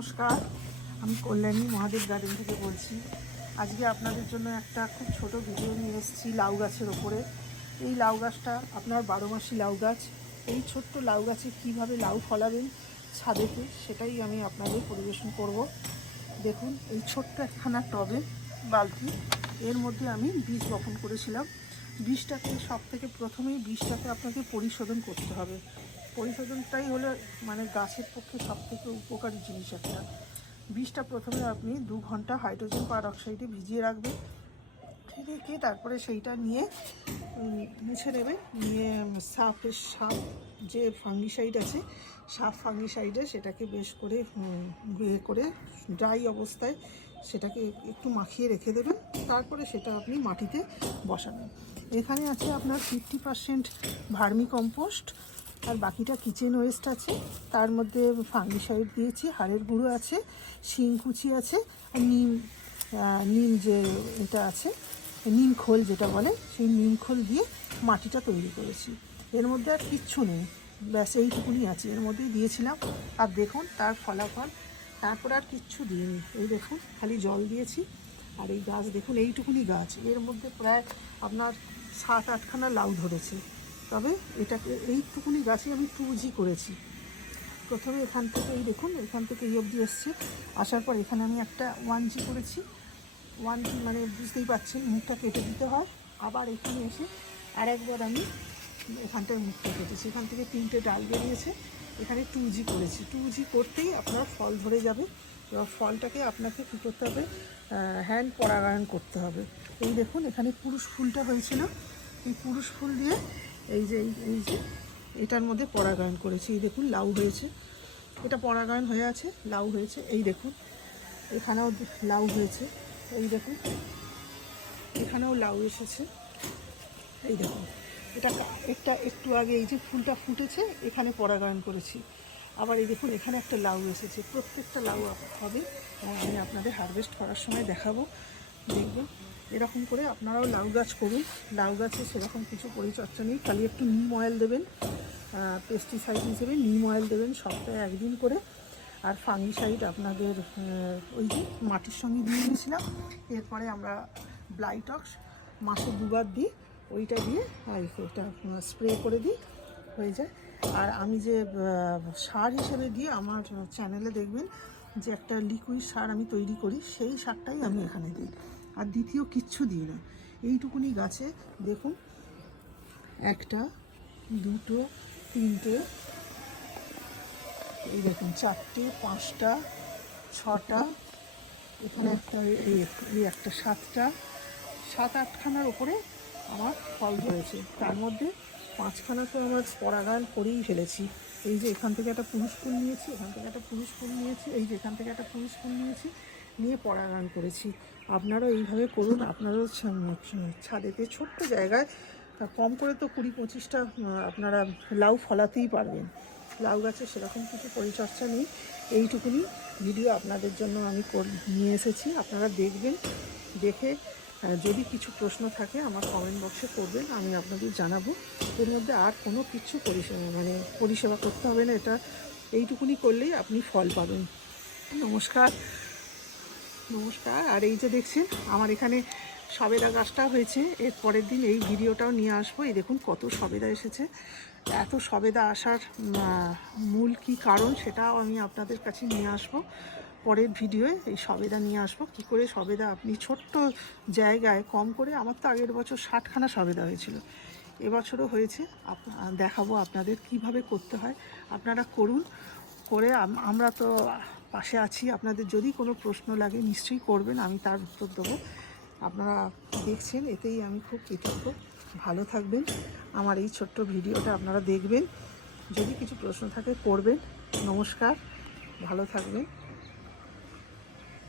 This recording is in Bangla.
নমস্কার, আমি কল্যাণী মহাদেব গার্ডেন থেকে বলছি। আজকে আপনাদের জন্য একটা খুব ছোট ভিডিও নিয়ে এসেছি লাউ গাছের ওপরে। এই লাউ গাছটা আপনার বারো মাসি লাউ গাছ। এই ছোট্ট লাউ গাছে কীভাবে লাউ ফলাবেন ছাদেতে, সেটাই আমি আপনাদের পরিবেশন করব। দেখুন, এই ছোট্ট একখানা টবে বালতি, এর মধ্যে আমি বীজ বপন করেছিলাম। বীজটাকে সব থেকে প্রথমেই বীজটাকে আপনাকে পরিশোধন করতে হবে। পরিশোধনটাই হলো মানে গাছের পক্ষে সব থেকে উপকারী জিনিস একটা। বীজটা প্রথমে আপনি দু ঘণ্টা হাইড্রোজেন পার অক্সাইডে ভিজিয়ে রাখবেন রেখে তারপরে সেইটা নিয়ে মুছে নেবে নিয়ে সাফের সাপ যে ফাঙ্গিসাইড আছে, সাপ ফাঙ্গিসাইডে সেটাকে বেশ করে ইয়ে করে ড্রাই অবস্থায় সেটাকে একটু মাখিয়ে রেখে দেবেন। তারপরে সেটা আপনি মাটিতে বসাবেন। এখানে আছে আপনার ফিফটি পার্সেন্ট ভার্মি কম্পোস্ট আর বাকিটা কিচেন ওয়েস্ট আছে। তার মধ্যে ফাঙ্গিসাইড দিয়েছি, হাড়ের গুঁড়ো আছে, শিং কুচি আছে, আর নিম নিম যে এটা আছে, নিম খোল যেটা বলে, সেই নিম খোল দিয়ে মাটিটা তৈরি করেছি। এর মধ্যে আর কিচ্ছু নেই। ব্যাস, এইটুকুনি আছে। এর মধ্যেই দিয়েছিলাম। আর দেখুন, তার ফলাফল। তারপর আর কিচ্ছু দিইনি। এই দেখুন, খালি জল দিয়েছি। আর এই গাছ, দেখুন, এইটুকুনি গাছ। এর মধ্যে প্রায় আপনার সাত আটখানা লাউ ধরেছে। তবে এটাকে, এইটুকুনি গাছে আমি টু জি করেছি। প্রথমে এখান থেকে, এই দেখুন, এখান থেকে এই অবধি এসছে। আসার পর এখানে আমি একটা ওয়ান জি করেছি। ওয়ান জি মানে বুঝতেই পারছেন মুখটা কেটে দিতে হয়। আবার এখানে এসে আর একবার আমি এখানটায় মুখটা কেটেছি। এখান থেকে তিনটে ডাল বেরিয়েছে। এখানে টু জি করেছি। টু জি করতেই আপনার ফল ধরে যাবে। এবার ফলটাকে আপনাকে কী করতে হবে? হ্যান্ড পরাগায়ন করতে হবে। এই দেখুন, এখানে পুরুষ ফুলটা হয়েছিল। এই পুরুষ ফুল দিয়ে এই যে, এই- যে, এটার মধ্যে পরাগায়ন করেছি। এই দেখুন, লাউ হয়েছে। এটা পরাগায়ন হয়ে আছে, লাউ হয়েছে। এই দেখুন, এখানেও লাউ হয়েছে। এই দেখুন, এখানেও লাউ এসেছে। এই দেখুন, এটা একটা একটু আগে এই যে ফুলটা ফুটেছে, এখানে পরাগায়ন করেছি। আবার এই দেখুন, এখানে একটা লাউ এসেছে। প্রত্যেকটা লাউ হবে আমি আপনাদের হারভেস্ট করার সময় দেখাবো। দেখবেন এরকম করে আপনারাও লাউ গাছ করুন। লাউ গাছে সেরকম কিছু পরিচর্যা নেই। খালি একটু নিম অয়েল দেবেন পেস্টিসাইড হিসেবে নিম অয়েল দেবেন সপ্তাহে একদিন করে। আর ফাঙ্গিসাইড আপনাদের ওই যে মাটির সঙ্গে দিয়ে দিয়েছিলাম। এরপরে আমরা ব্লাইটক্স মাসে দুবার দিই। ওইটা দিয়ে ওটা স্প্রে করে দিই। হয়ে যায়। আর আমি যে সার হিসেবে দিয়ে আমার চ্যানেলে দেখবেন যে একটা লিকুইড সার আমি তৈরি করি, সেই সারটাই আমি এখানে দিই। আর দ্বিতীয় কিচ্ছু দিই না। এইটুকুনি গাছে দেখুন, একটা, দুটো, তিনটে, এই দেখুন, চারটে, পাঁচটা, ছটা, এখানে একটা, এই একটা সাতটা, সাত আটখানার ওপরে আমার ফল ধরেছে তার মধ্যে পাঁচখানা তো আমার পরাগায়ন করেই ফেলেছি। এই যে এখান থেকে একটা পুরুষ ফুল নিয়েছি, এখান থেকে একটা পুরুষ ফুল নিয়েছি, এই যে এখান থেকে একটা পুরুষ ফুল নিয়েছি, নিয়ে পরাগায়ন করেছি। আপনারাও এইভাবে করুন, আপনারাও ছাদেতে ছোট্ট জায়গায় কম করে তো কুড়ি পঁচিশটা আপনারা লাউ ফলাতেই পারবেন। লাউ গাছে সেরকম কিছু পরিচর্যা নেই। এইটুকুনি ভিডিও আপনাদের জন্য আমি নিয়ে এসেছি। আপনারা দেখবেন, দেখে যদি কিছু প্রশ্ন থাকে আমার কমেন্ট বক্সে করবেন, আমি আপনাদের জানাব। এর মধ্যে আর কোনো কিছু পরিষেবা মানে পরিষেবা করতে হবে না, এটা এইটুকুনি করলেই আপনি ফল পাবেন। নমস্কার। নমস্কার। আর এই যে দেখছেন, আমার এখানে সবেদা গাছটা হয়েছে। এর পরের দিন এই ভিডিওটাও নিয়ে আসব। এই দেখুন কত সবেদা এসেছে। এত সবেদা আসার মূল কি কারণ সেটাও আমি আপনাদের কাছে নিয়ে আসব। পরের ভিডিওয়ে এই সবেদা নিয়ে আসব। কি করে সবেদা? আপনি ছোট্ট জায়গায় কম করে আমার তো আগের বছর ষাটখানা সবেদা হয়েছিল। এবছরও হয়েছে। দেখাবো আপনাদের কীভাবে করতে হয়। আপনারা করুন। করে আমরা তো পাশে আছি। আপনাদের যদি কোনো প্রশ্ন লাগে, নিশ্চয়ই করবেন। আমি তার উত্তর দেবো। আপনারা দেখছেন, এতেই আমি খুব কৃতজ্ঞ। ভালো থাকবেন। আমার এই ছোট্ট ভিডিওটা আপনারা দেখবেন। যদি কিছু প্রশ্ন থাকে, করবেন। নমস্কার। ভালো থাকবেন।